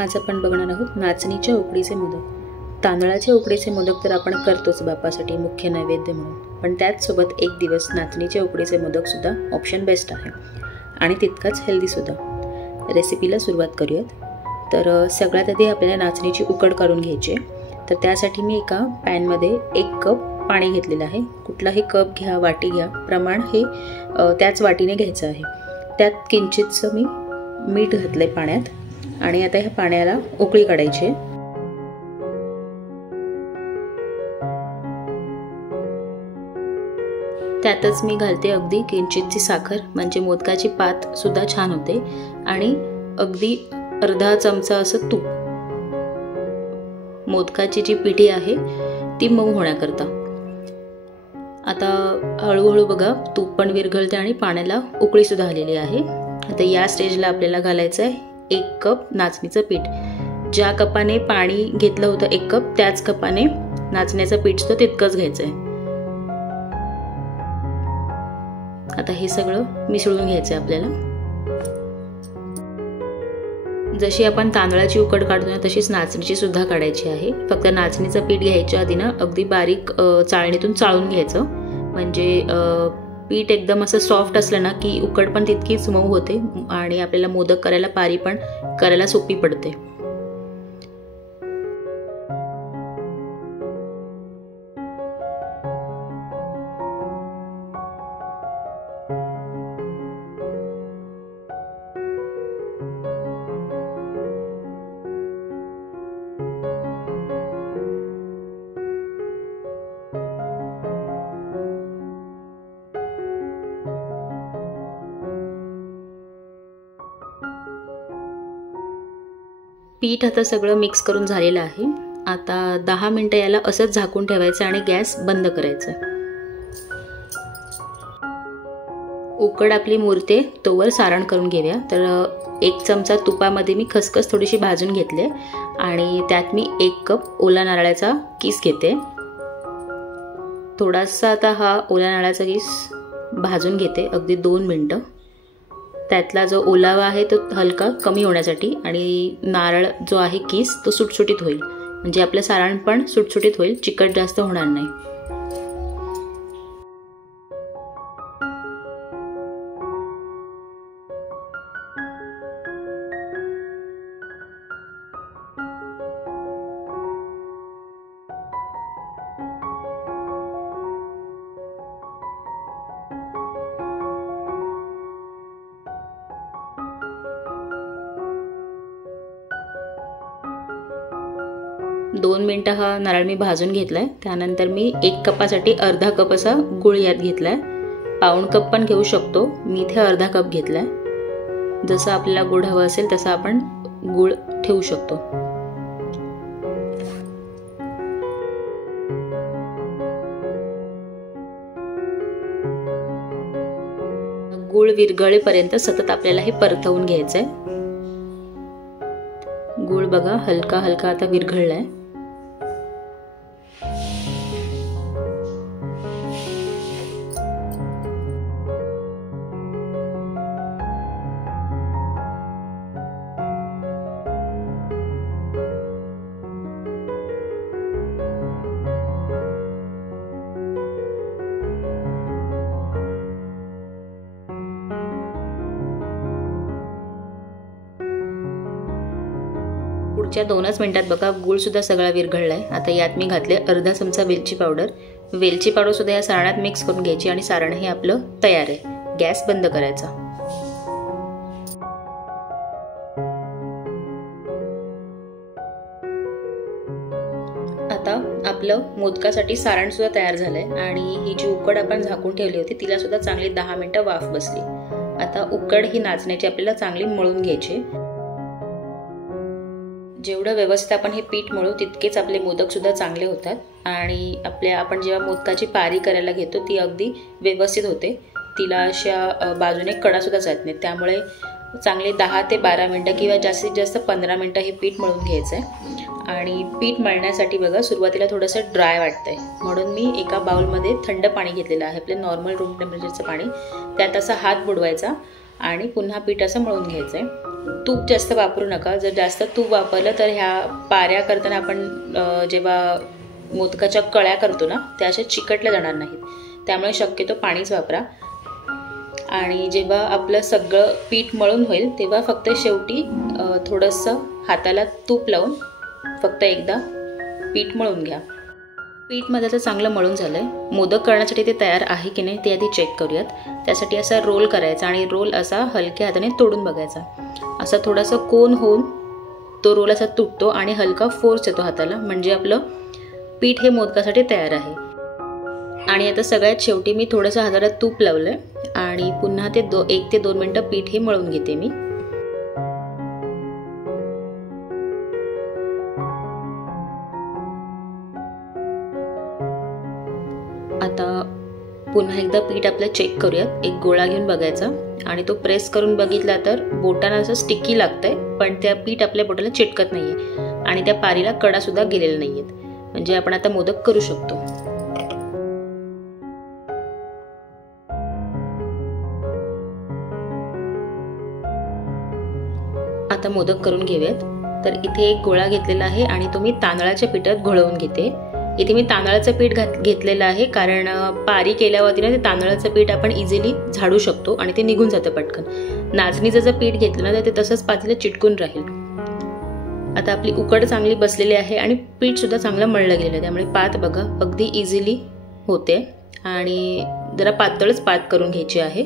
आज आपण बघणार आहोत नाचणीच्या उकडीचे मोदक। तांदळाचे उकडीचे मोदक तर आपण करतोच बापासाठी मुख्य नैवेद्य म्हणून, पण त्याचसोबत एक दिवस नाचणीचे उकडीचे मोदक सुद्धा ऑप्शन बेस्ट आहे आणि तितकाच हेल्दी सुद्धा। रेसिपीला सुरुवात करूयात। तर सगळ्यात आधी आपल्याला नाचणीची उकड करून घ्यायची आहे। तर त्यासाठी मी एका पॅन मध्ये 1 कप पाणी घेतलेलं आहे। कुठलाही कप घ्या, वाटी घ्या, प्रमाण हे त्याच वाटीने घ्यायचं आहे। त्यात किंचितसं मी मीठ घातले पाण्यात आणि आता ह्या पाण्याला उकळी काढायची आहे। त्यातच मी घालते अगदी किंचितची साखर, म्हणजे मोदकाची पात सुद्धा छान होते, आणि अगदी अर्धा चमचा असं तूप। मोदकाची जी पिठी आहे ती मऊ होण्याकरता। आता हळूहळू बघा तूप पण विरघळते आणि पाण्याला उकळी सुद्धा आलेली आहे। आता या स्टेजला आपल्याला घालायचं आहे 1 कप नाचणीचं पीठ। ज्या कपाने पाणी घेतलं होतं 1 कप, त्याच कपाने नाचण्याचं पीठ सुद्धा तितकंच घ्यायचं आहे। आता हे सगळं मिसळून घ्यायचं आहे आपल्याला। जशी आपण तांदळाची उकड काढतो ना, तशीच नाचणीची सुद्धा काढायची आहे। फक्त नाचणीचं पीठ घ्यायच्या आधी ना अगदी बारीक चाळणीतून चाळून घ्यायचं, म्हणजे पीठ एकदम असं सॉफ्ट असलं ना की उकड पण तितकीच मऊ होते आणि आपल्याला मोदक करायला, पारी पण करायला सोपी पडते। पीठ आता सगळं मिक्स करून झालेलं आहे। आता 10 मिनिटं याला असंच झाकून ठेवायचं आणि गॅस बंद करायचा। उकड आपली मुरते तोवर सारण करून घेऊया। तर 1 चमचा तुपामध्ये मी खसखस थोडीशी भाजून घेतले आणि त्यात मी 1 कप ओला नारळाचा किस घेते। थोडासा आता हा ओला नारळाचा किस भाजून घेते अगदी 2 मिनिटं। त्यातला जो ओलावा आहे तो हलका कमी होण्यासाठी, आणि नारळ जो आहे किस तो सुटसुटीत होईल, म्हणजे आपलं सारण पण सुटसुटीत होईल, चिकट जास्त होणार नाही। दोन मिनिटं हा नारळ मी भाजून घेतलाय। त्यानंतर मी 1 कपासाठी अर्धा कप असा गुळ यात घेतलाय। पाऊण कप पण घेऊ शकतो, मी इथे अर्धा कप घेतलाय। जसं आपल्याला गुळ हवा असेल तसा आपण गुळ ठेवू शकतो। गुळ विरघळेपर्यंत सतत आपल्याला हे परतवून घ्यायचंय। गुळ बघा हलका हलका आता विरघळलाय। पुढच्या 2च मिनिटात बघा गुळ सुद्धा सगळा विरघळलाय। आता यात मी घातले अर्धा चमचा वेलची पावडर। वेलची पावडर सुद्धा या सारणात मिक्स करून घ्यायची आणि सारण हे आपलं तयार आहे। गॅस बंद करायचा। आता आपलं मोदकासाठी सारण सुद्धा तयार झालंय आणि ही जी उकड आपण झाकून ठेवली होती तिला सुद्धा चांगली 10 मिनिटं वाफ बसली। आता उकड ही नाचण्याची आपल्याला चांगली मळून घ्यायची। जेवढं व्यवस्थित आपण हे पीठ मळू तितकेच आपले मोदक सुद्धा चांगले होतात आणि आपण जेव्हा मोदकाची पारी करायला घेतो ती अगदी व्यवस्थित होते, तिला अशा बाजूने कडा सुद्धा जात नाहीत। त्यामुळे चांगले 10 ते 12 मिनिटं किंवा जास्तीत जास्त 15 मिनिटं हे पीठ मळून घ्यायचं आहे। आणि पीठ मळण्यासाठी बघा सुरुवातीला थोडंसं ड्राय वाटतंय, म्हणून मी एका बाउलमध्ये थंड पाणी घेतलेलं आहे, आपले नॉर्मल रूम टेम्परेचरचं पाणी। त्यात असा हात बुडवायचा आणि पुन्हा पीठ असं मळून घ्यायचं आहे। तूप जास्त वापरू नका. जर जास्त तूप वापरलं तर ह्या पाऱ्या करताना आपण जेव्हा मोदकाच्या कळ्या करतो ना, त्या अशा चिकटल्या जाणार नाहीत. त्यामुळे शक्यतो पाणीच वापरा. आणि जेव्हा आपलं सगळं पीठ मळून होईल तेव्हा फक्त शेवटी थोडंसं हाताला तूप लावून फक्त एकदा पीठ मळून घ्या. पीठ माझं चांगलं मळून झालं आहे. मोदक करण्यासाठी ते तयार आहे की नाही ते आधी चेक करूयात. त्यासाठी असा रोल करायचा आणि रोल असा हलक्या हाताने तोडून बघायचा. असा थोडासा कोन होऊन तो रोल असा तुटतो आणि हलका फोर्स येतो हाताला, म्हणजे आपलं पीठ हे मोदकासाठी तयार आहे. आणि आता सगळ्यात शेवटी मी थोडंसं हाताला तूप लावलं आहे आणि पुन्हा ते 1 ते 2 मिनटं पीठ हे मळून घेते मी. आता पुन्हा एकदा पीठ आपलं चेक करूयात. एक गोळा घेऊन बघायचा आणि तो प्रेस करून बघितला तर बोटांना असं स्टिकी लागतंय, पण त्या पीठ आपल्या बोटाला चिटकत नाहीये आणि त्या पारीला कडा सुद्धा गेलेल्या नाहीयेत. म्हणजे आपण आता मोदक करू शकतो. आता मोदक करून घेऊयात. तर इथे एक गोळा घेतलेला आहे आणि तो मी तांदळाच्या पिठात घोळवून घेते. इथे मी तांदळाचं पीठ घेतलेलं आहे, कारण पारी केल्यावरती ना ते तांदळाचं पीठ आपण इझिली झाडू शकतो आणि ते निघून जातं पटकन. नाचणीचं जर पीठ घेतलं ना तर ते तसंच पातेल्यात चिटकून राहील. आता आपली उकड चांगली बसलेली आहे आणि पीठ सुद्धा चांगलं मळलं गेलेलं आहे, त्यामुळे पात बघा अगदी इझिली होते. आणि जरा पातळच पात करून घ्यायची आहे.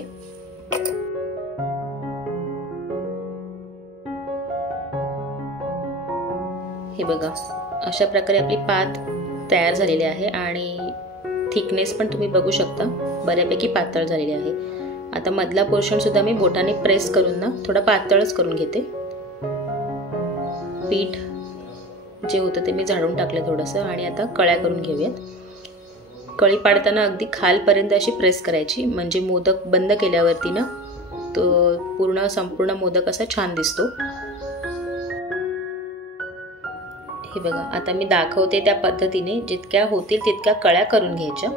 हे बघा अशा प्रकारे आपली पात तयार झालेली आहे आणि थिकनेस पण तुम्ही बघू शकता, बऱ्यापैकी पातळ झालेली आहे. आता मधला पोर्शन सुद्धा मी बोटाने प्रेस करून ना थोडा पातळच करून घेते. पीठ जे होतं ते मी झाडून टाकलं थोडंसं आणि आता कळ्या करून घेऊयात. कळी पाडताना अगदी खालपर्यंत अशी प्रेस करायची, म्हणजे मोदक बंद केल्यावरती ना तो संपूर्ण मोदक असा छान दिसतो. हे बघा आता मी दाखवते त्या पद्धतीने जितक्या होतील तितक्या कळ्या करून घ्यायच्या.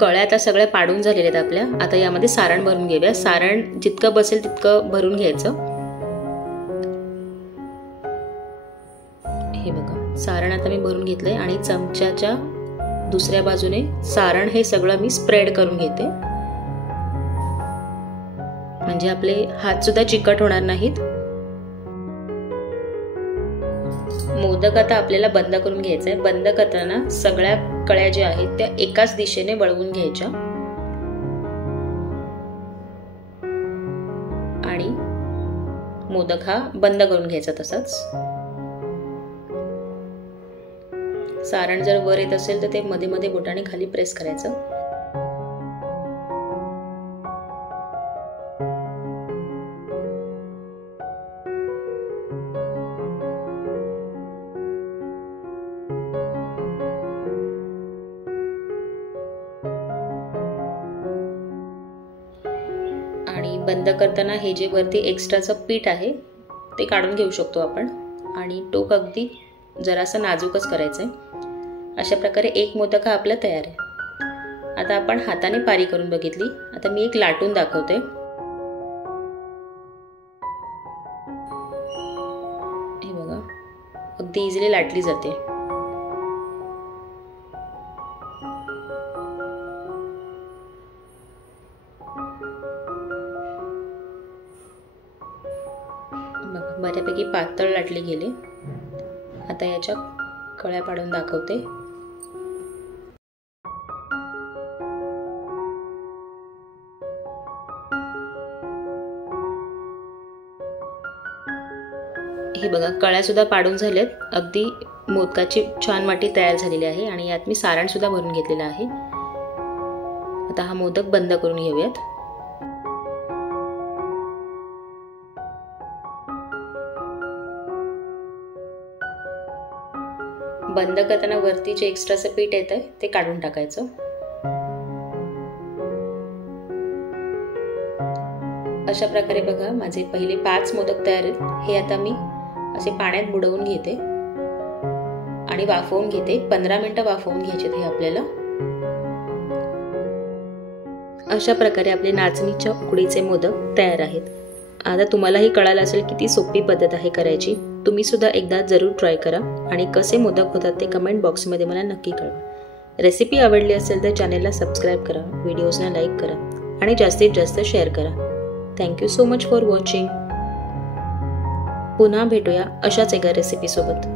कळ्या आता सगळ्या पाडून झालेल्या आहेत आपल्या. आता यामध्ये सारण भरून घेऊया. सारण जितकं बसेल तितकं भरून घ्यायचं. हे बघा सारण आता मी भरून घेतलंय आणि चमच्याच्या दुसऱ्या बाजूने सारण हे सगळं मी स्प्रेड करून घेते, म्हणजे आपले हात सुद्धा चिकट होणार नाहीत. मोदक आता आपल्याला बंद करून घ्यायचा आहे. बंद करताना सगळ्या कळ्या ज्या आहेत त्या एकाच दिशेने वळवून घ्यायच्या आणि मोदक हा बंद करून घ्यायचा. तसाच सारण जर वर येत असेल तर ते मध्ये मध्ये बोटाने खाली प्रेस करायचं. आणि बंद करताना हे जे वरती एक्स्ट्राचं पीठ आहे ते काढून घेऊ शकतो आपण. आणि टोक अगदी जरासं नाजूकच करायचं आहे. अशा प्रकारे एक मोदक हा आपला तयार आहे. आता आपण हाताने पारी करून बघितली. आता मी एक लाटून दाखवते. हे बघा अगदी इझिली लाटली जाते. बघा बऱ्यापैकी पातळ लाटली गेली. आता याच्या कळ्या पाडून दाखवते. हे बघा कळ्या सुद्धा पाडून झाल्यात. अगदी मोदकाची छान वाटी तयार झालेली आहे आणि यात मी सारण सुद्धा भरून घेतलेलं आहे. आता हा मोदक बंद करून घेऊयात. बंद करताना वरती जे एक्स्ट्राचं पीठ येत आहे ते काढून टाकायचं. अशा प्रकारे बघा माझे पहिले 5 मोदक तयार आहेत. हे आता मी असे पाण्यात बुडवून घेते आणि वाफवून घेते. 15 मिनिटं वाफवून घ्यायचे हे आपल्याला. अशा प्रकारे आपले नाचणीच्या उकडीचे मोदक तयार आहेत. आता तुम्हालाही कळालं असेल किती सोपी पद्धत आहे करायची. तुम्ही सुद्धा एकदा जरूर ट्राय करा आणि कसे मोदक होतात ते कमेंट बॉक्समध्ये मला नक्की कळवा. रेसिपी आवडली असेल तर चॅनलला सबस्क्राईब करा, व्हिडिओजना लाईक करा आणि जास्तीत जास्त शेअर करा. Thank you so much for watching. पुन्हा भेटूया अशाच एका रेसिपीसोबत.